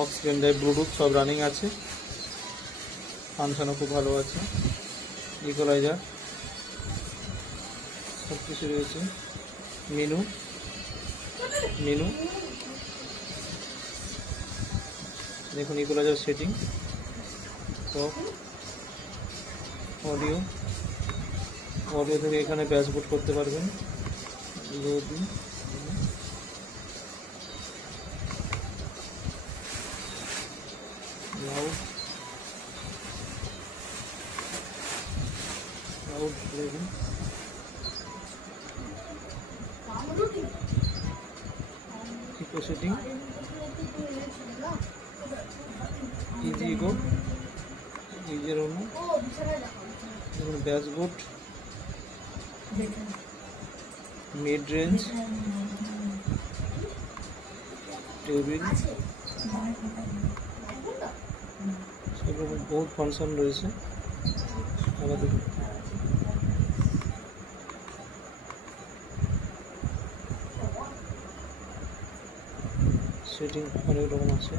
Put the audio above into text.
Ox pen drive, Bluetooth সব running আছে, ফাংশনও খুব ভালো আছে, ইকুয়ালাইজার সব কিছু রয়েছে। মেনু মেনু দেখুন, equaliser setting, top, audio audio থেকে এখানে ব্যাসবোর্ড করতে পারবেন। Loading, loud loud level, echo setting, easy echo, ইজির অন্য দেখুন, ব্যাসবোর্ড, মিড রেঞ্জ, টেবিল, সব রকম বহুত ফাংশন রয়েছে। আবার দেখুন, সেটিং অনেক রকম আছে।